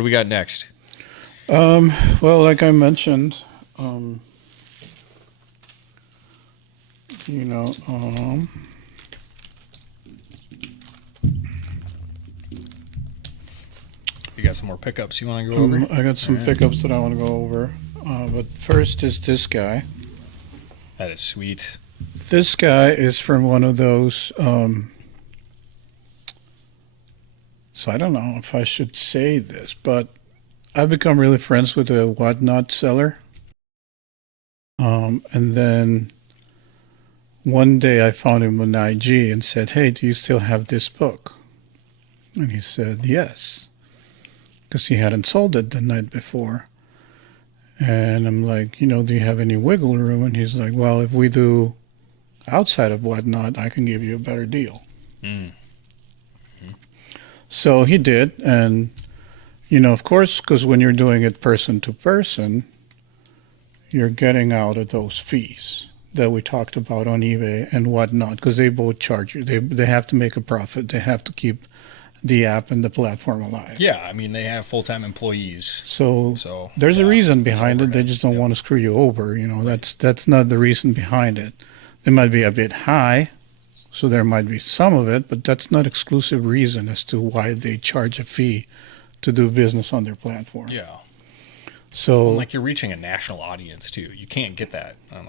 What do we got next? Well, like I mentioned, you know, You got some more pickups you want to go over? I got some pickups that I want to go over. But first is this guy. That is sweet. This guy is from one of those. So I don't know if I should say this, but I've become really friends with a Whatnot seller. And then one day I found him on IG and said, "Hey, do you still have this book?" And he said, "Yes," because he hadn't sold it the night before. And I'm like, do you have any wiggle room? And he's like, "Well, if we do outside of Whatnot, I can give you a better deal." Mm. So he did. And, of course, because when you're doing it person to person, you're getting out of those fees that we talked about on eBay and Whatnot, because they both charge you. They have to make a profit. They have to keep the app and the platform alive. Yeah, I mean, they have full-time employees. So there's a reason behind it. They just don't want to screw you over. That's not the reason behind it. They might be a bit high, so there might be some of it, but that's not exclusive reason as to why they charge a fee to do business on their platform. Yeah. So, like, you're reaching a national audience too. You can't get that on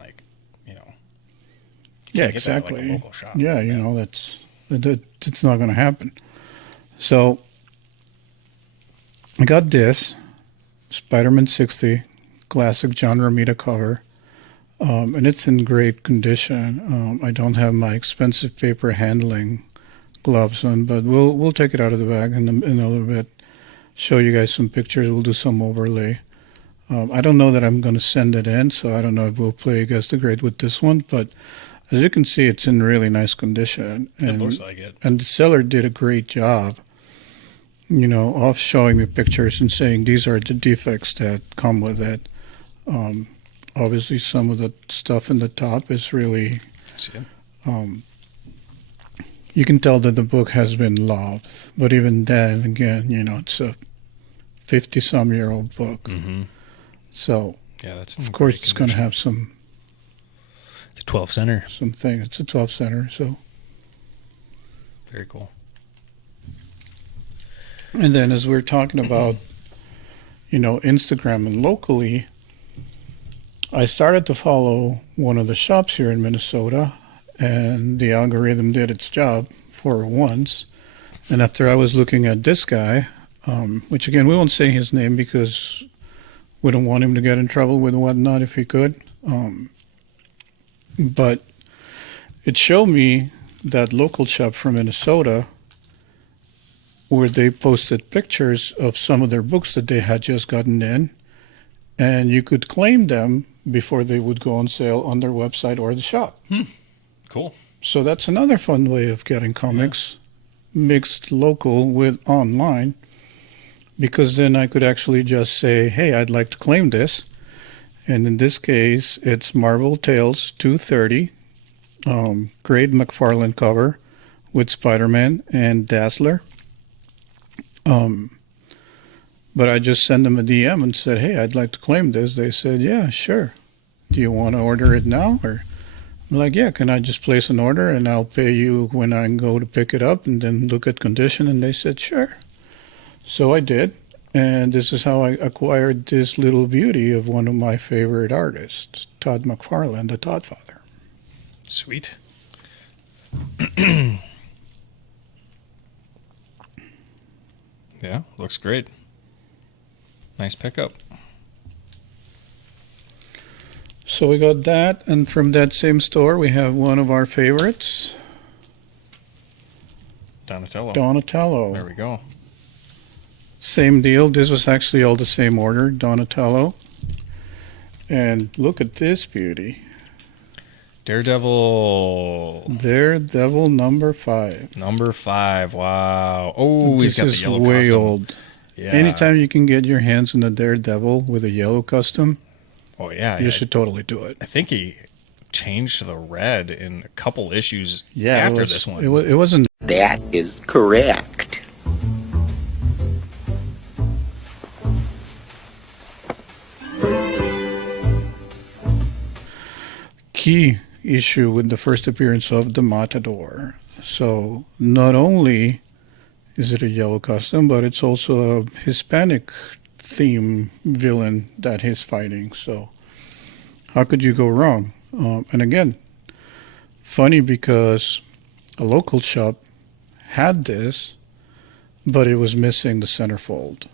yeah, exactly. Like a local shop. Yeah, it's not going to happen. So I got this Spider-Man 60 classic John Romita cover, and it's in great condition. I don't have my expensive paper handling gloves on, but we'll take it out of the bag in a little bit. Show you guys some pictures. We'll do some overlay. I don't know that I'm going to send it in, so I don't know if we'll play Against the Great with this one, but as you can see, it's in really nice condition. And, it looks like it. And the seller did a great job, of showing me pictures and saying these are the defects that come with it. Obviously, some of the stuff in the top is really, you can tell that the book has been loved. But even then, again, it's a 50-some-year-old book. Mm-hmm. So, yeah, that's of course, it's going to have some. It's a 12 center. Something. It's a 12 center. So, very cool. And then, as we're talking about, Instagram and locally, I started to follow one of the shops here in Minnesota, and the algorithm did its job for once. And after I was looking at this guy, which again, we won't say his name because we don't want him to get in trouble with Whatnot if he could. But it showed me that local shop from Minnesota where they posted pictures of some of their books that they had just gotten in, and you could claim them before they would go on sale on their website or the shop. Cool. So that's another fun way of getting comics mixed local with online, because then I could actually just say, hey, I'd like to claim this. And in this case, it's Marvel Tales 230, grade McFarlane cover with Spider-Man and Dazzler. But I just sent them a DM and said, hey, I'd like to claim this. They said, yeah, sure. Do you want to order it now? Or I'm like, yeah, can I just place an order and I'll pay you when I go to pick it up and then look at condition? And they said, sure. So I did. And this is how I acquired this little beauty of one of my favorite artists, Todd McFarlane, the Todd Father. Sweet. Yeah, looks great. Nice pickup. So we got that, and from that same store, we have one of our favorites, Donatello. Donatello. There we go. Same deal. This was actually all the same order, Donatello. And look at this beauty. Daredevil. Daredevil number 5. Number 5. Wow. Oh, this he's got the is yellow way custom. old. Yeah. Anytime you can get your hands on a Daredevil with a yellow custom, you should totally do it. I think he changed to the red in a couple issues after this one. It wasn't. That is correct. key issue with the first appearance of the Matador. So not only is it a yellow costume, but it's also a Hispanic theme villain that he's fighting. So how could you go wrong? And again, funny because a local shop had this, but it was missing the centerfold.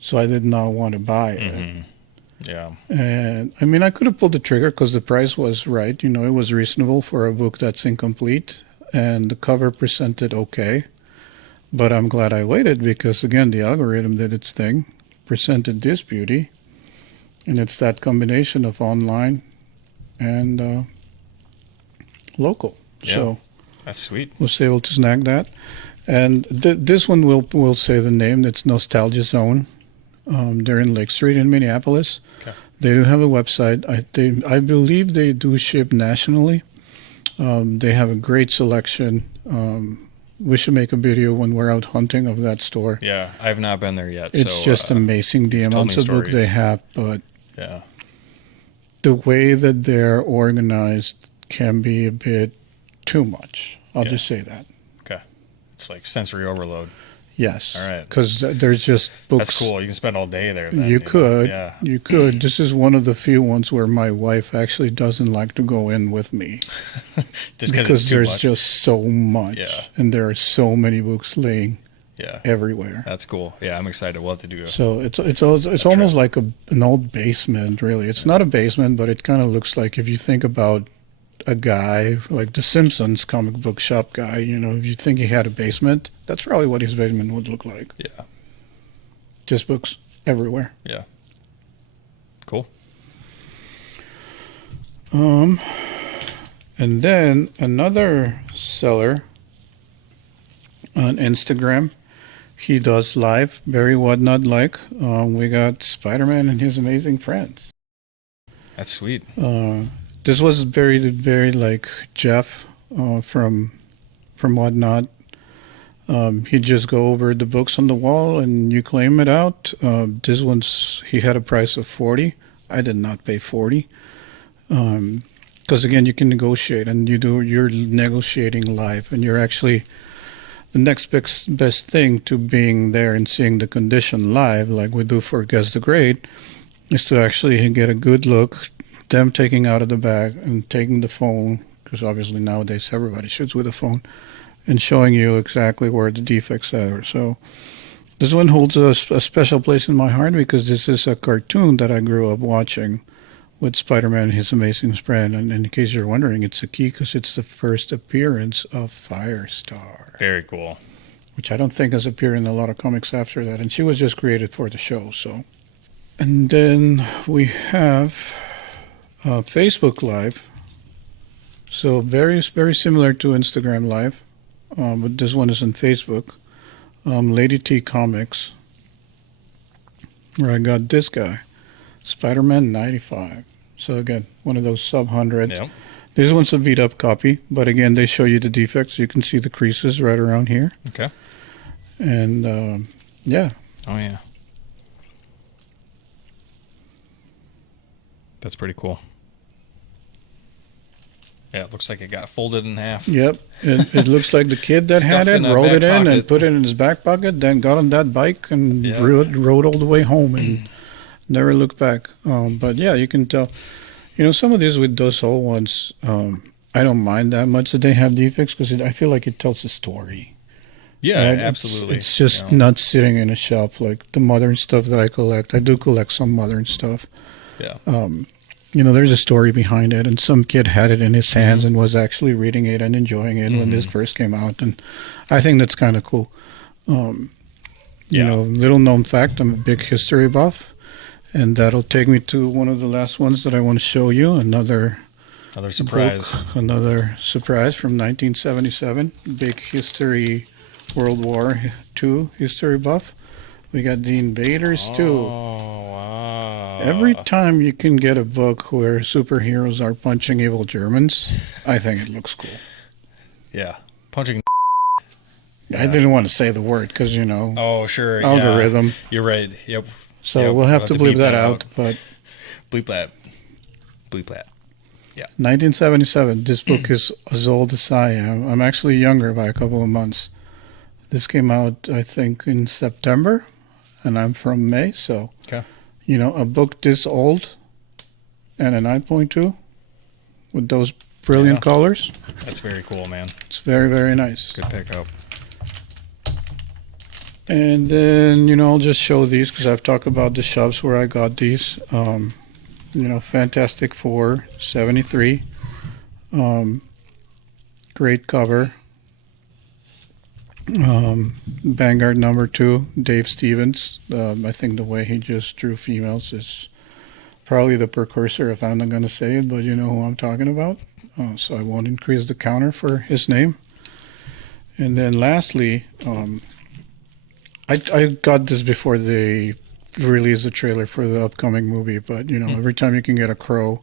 So I did not want to buy it. Yeah. And I mean, I could have pulled the trigger because the price was right. You know, it was reasonable for a book that's incomplete, and the cover presented okay. But I'm glad I waited because, again, the algorithm did its thing, presented this beauty, and it's that combination of online and local. Yeah. So That's sweet. was able to snag that. And this one will say the name. It's Nostalgia Zone. They're in Lake Street in Minneapolis. Okay. They do have a website. I believe they do ship nationally. They have a great selection. We should make a video when we're out hunting of that store. Yeah, I have not been there yet. It's so, just amazing the told amounts me of book stories. they have, but Yeah. the way that they're organized can be a bit too much. I'll just say that. Okay. It's like sensory overload. Yes. All right. Because there's just books. That's cool. You can spend all day there. Then, You know? could. Yeah. You could. This is one of the few ones where my wife actually doesn't like to go in with me. Just because it's too there's much. just so much. Yeah. And there are so many books laying Yeah. everywhere. That's cool. Yeah, I'm excited. We'll have to do it. So it's almost like an old basement, really. It's not a basement, but it kind of looks like, if you think about a guy like the Simpsons comic book shop guy, you know, if you think he had a basement, that's probably what his basement would look like. Yeah. Just books everywhere. Yeah. Cool. And then another seller on Instagram, he does live, very whatnot like. We got Spider-Man and His Amazing Friends. That's sweet. This was very like Jeff from Whatnot. He'd just go over the books on the wall and you claim it out. This one's, he had a price of 40. I did not pay 40. Because again, you can negotiate and you're negotiating live, and you're actually the next best thing to being there and seeing the condition live, like we do for Guess the Grade, is to actually get a good look, them taking out of the bag and taking the phone, because obviously nowadays everybody shoots with a phone, and showing you exactly where the defects are. So this one holds a special place in my heart because this is a cartoon that I grew up watching with Spider-Man and His Amazing Friend. And in case you're wondering, it's a key because it's the first appearance of Firestar, Very cool. which I don't think has appeared in a lot of comics after that. And she was just created for the show. So, and then we have Facebook Live. So very similar to Instagram Live, but this one is on Facebook. Lady T Comics, where I got this guy, Spider-Man 95. So again, one of those sub-100s. Yep. This one's a beat-up copy, but again, they show you the defects. You can see the creases right around here. Okay. And yeah. Oh, yeah. That's pretty cool. Yeah, it looks like it got folded in half. Yep. It looks like the kid that had Stuffed it in a rolled back it in and pocket. put it in his back pocket, then got on that bike and Yeah. rode all the way home and never looked back. But yeah, you can tell. You know, some of these with those old ones, I don't mind that much that they have defects because I feel like it tells a story. Yeah, Right? absolutely. It's just You know? not sitting in a shelf like the modern stuff that I collect. I do collect some modern stuff. Yeah. You know, there's a story behind it, and some kid had it in his hands and was actually reading it and enjoying it when this first came out, and I think that's kind of cool. You Yeah. know, little known fact, I'm a big history buff, and that'll take me to one of the last ones that I want to show you, another Another surprise. book, another surprise from 1977, big history, World War II history buff. We got The Invaders too. Oh, wow. Every time you can get a book where superheroes are punching evil Germans, I think it looks cool. Yeah. Punching. I didn't want to say the word because, you know, Oh, sure. algorithm. Yeah. You're right. Yep. So Yep, we'll have to bleep beep that out. But Bleep that. Bleep that. Yeah. 1977. This book is as old as I am. I'm actually younger by a couple of months. This came out, I think, in September, and I'm from May. So, Okay. a book this old and a 9.2 with those brilliant Yeah. colors. That's very cool, man. It's very, very nice. Good pickup. And then, I'll just show these because I've talked about the shops where I got these. Fantastic Four, 73. Great cover. Vanguard #2, Dave Stevens. I think the way he just drew females is probably the precursor, if I'm not going to say it, but you know who I'm talking about. So I won't increase the counter for his name. And then lastly, I got this before they released the trailer for the upcoming movie, but every time you can get a Crow,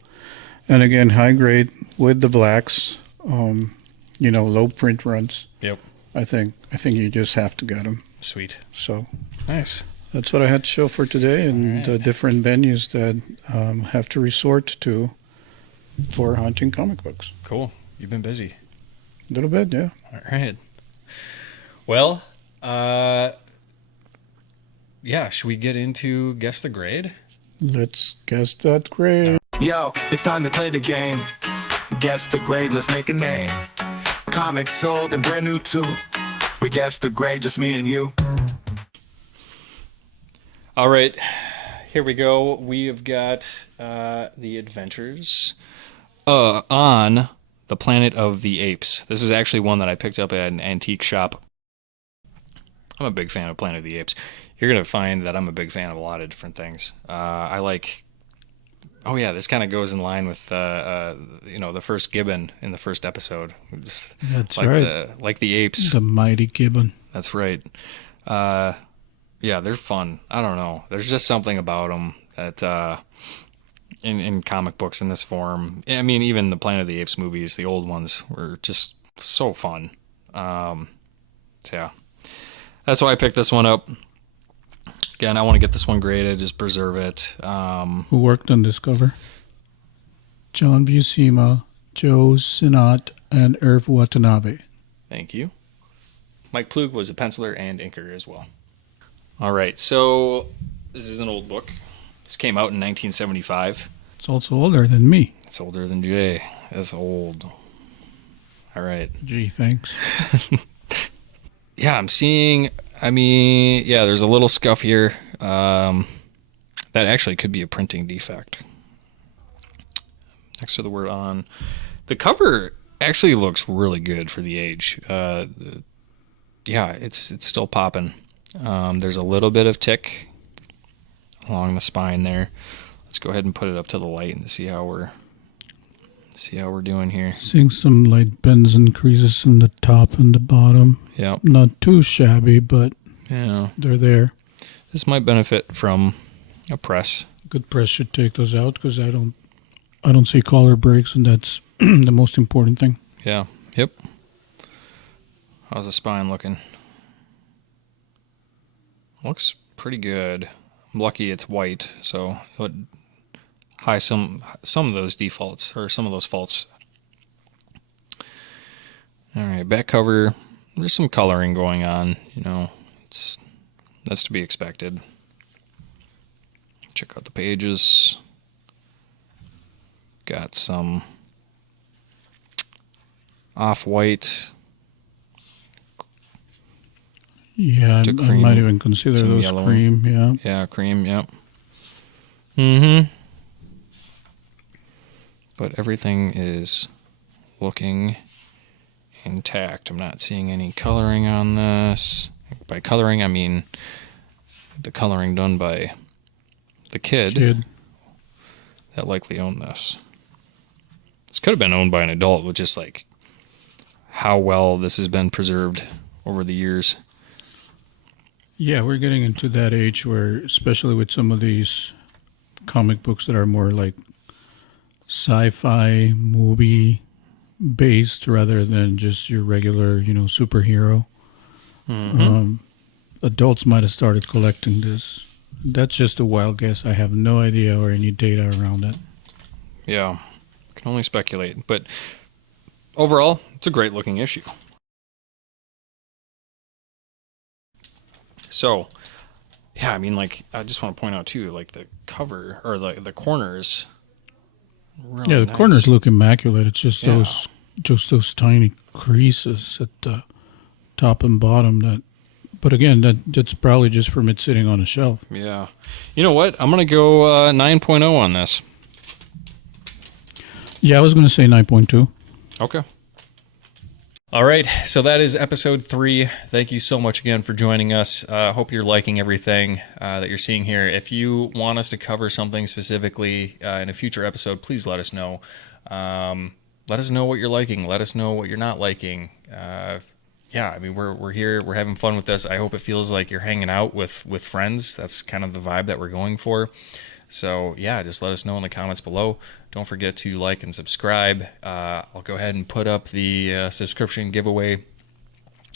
and again, high grade with the blacks, low print runs. Yep. I think you just have to get them. Sweet. So Nice. that's what I had to show for today, and the different venues that have to resort to for hunting comic books. Cool. You've been busy. A little bit, yeah. All right. Well, yeah, should we get into Guess the Grade? Let's guess that grade. Yo, it's time to play the game. Guess the grade, let's make a name. Comics sold and brand new too. We guess the grade, just me and you. All right, here we go. We have got the adventures on the Planet of the Apes. This is actually one that I picked up at an antique shop. I'm a big fan of Planet of the Apes. You're going to find that I'm a big fan of a lot of different things. I like... Oh, yeah, this kind of goes in line with, the first gibbon in the first episode. Just That's like right. like the apes. The mighty gibbon. That's right. Yeah, they're fun. I don't know. There's just something about them that in comic books in this form. I mean, even the Planet of the Apes movies, the old ones, were just so fun. So yeah, that's why I picked this one up. Again, I want to get this one graded, just preserve it. Who worked on this cover? John Buscema, Joe Sinat, and Irv Watanabe. Thank you. Mike Plug was a penciler and inker as well. All right, so this is an old book. This came out in 1975. It's also older than me. It's older than Jay. That's old. All right. Gee, thanks. Yeah, I'm seeing... there's a little scuff here. That actually could be a printing defect. Next to the word on. The cover actually looks really good for the age. It's still popping. There's a little bit of tick along the spine there. Let's go ahead and put it up to the light and see how we're doing here. Seeing some light bends and creases in the top and the bottom. Yep. Not too shabby, but Yeah. they're there. This might benefit from a press. Good press should take those out because I don't see collar breaks, and that's the most important thing. Yeah. Yep. How's the spine looking? Looks pretty good. I'm lucky it's white, so it would hide some of those defaults or some of those faults. All right, back cover. There's some coloring going on. That's to be expected. Check out the pages. Got some off-white. Yeah, I cream, might even consider some those yellow. cream, yeah. Yeah, cream, yep. Mm-hmm. But everything is looking intact. I'm not seeing any coloring on this. By coloring, I mean the coloring done by the kid that likely owned this. This could have been owned by an adult with just like how well this has been preserved over the years. Yeah, we're getting into that age where, especially with some of these comic books that are more like sci-fi movie based rather than just your regular, superhero. Mm-hmm. Adults might have started collecting this. That's just a wild guess. I have no idea or any data around it. Yeah. Can only speculate. But overall, it's a great looking issue. So, yeah, I mean, like, I just want to point out too, like the cover or the corners. Really Yeah, the nice. corners look immaculate. It's just Yeah. those tiny creases at the top and bottom. But again, that's probably just from it sitting on a shelf. Yeah. You know what? I'm gonna go 9.0 on this. Yeah, I was going to say 9.2. Okay. All right, so that is episode 3. Thank you so much again for joining us. Hope you're liking everything that you're seeing here. If you want us to cover something specifically in a future episode, please let us know. Let us know what you're liking. Let us know what you're not liking. Yeah, I mean, we're here. We're having fun with this. I hope it feels like you're hanging out with friends. That's kind of the vibe that we're going for. So, yeah, just let us know in the comments below. Don't forget to like and subscribe. I'll go ahead and put up the subscription giveaway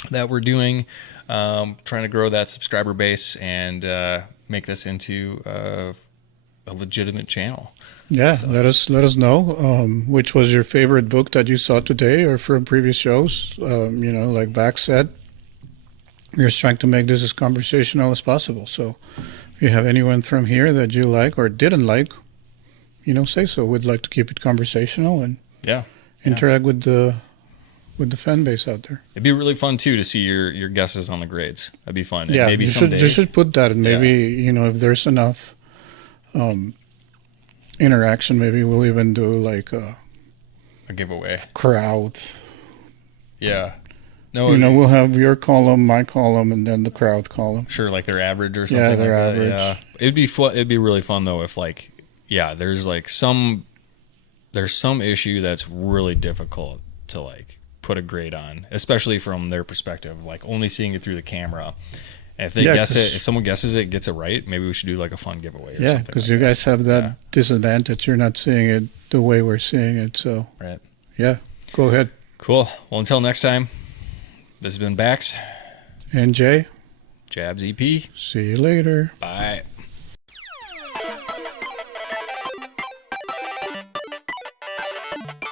that we're doing. Trying to grow that subscriber base and make this into a legitimate channel. Yeah, let us know which was your favorite book that you saw today or from previous shows. Like Back said, we're just trying to make this as conversational as possible. So if you have anyone from here that you like or didn't like, say so. We'd like to keep it conversational and interact with the fan base out there. It'd be really fun too to see your guesses on the grades. That'd be fun. And Yeah, maybe you someday. should put that, and maybe if there's enough interaction, maybe we'll even do like a giveaway. Crowd. Yeah. No, we'll have your column, my column, and then the crowd column. Sure, like their average or something. Yeah, their like average. That. Yeah, it'd be fun. It'd be really fun though if there's like some issue that's really difficult to like put a grade on, especially from their perspective, like only seeing it through the camera. And if they guess it, if someone guesses it, gets it right, maybe we should do like a fun giveaway. Or something because like you that. guys have that disadvantage. You're not seeing it the way we're seeing it. So Right. Yeah, go ahead. Cool. Well, until next time, this has been Bax And Jay, JaB's EP. see you later. Bye.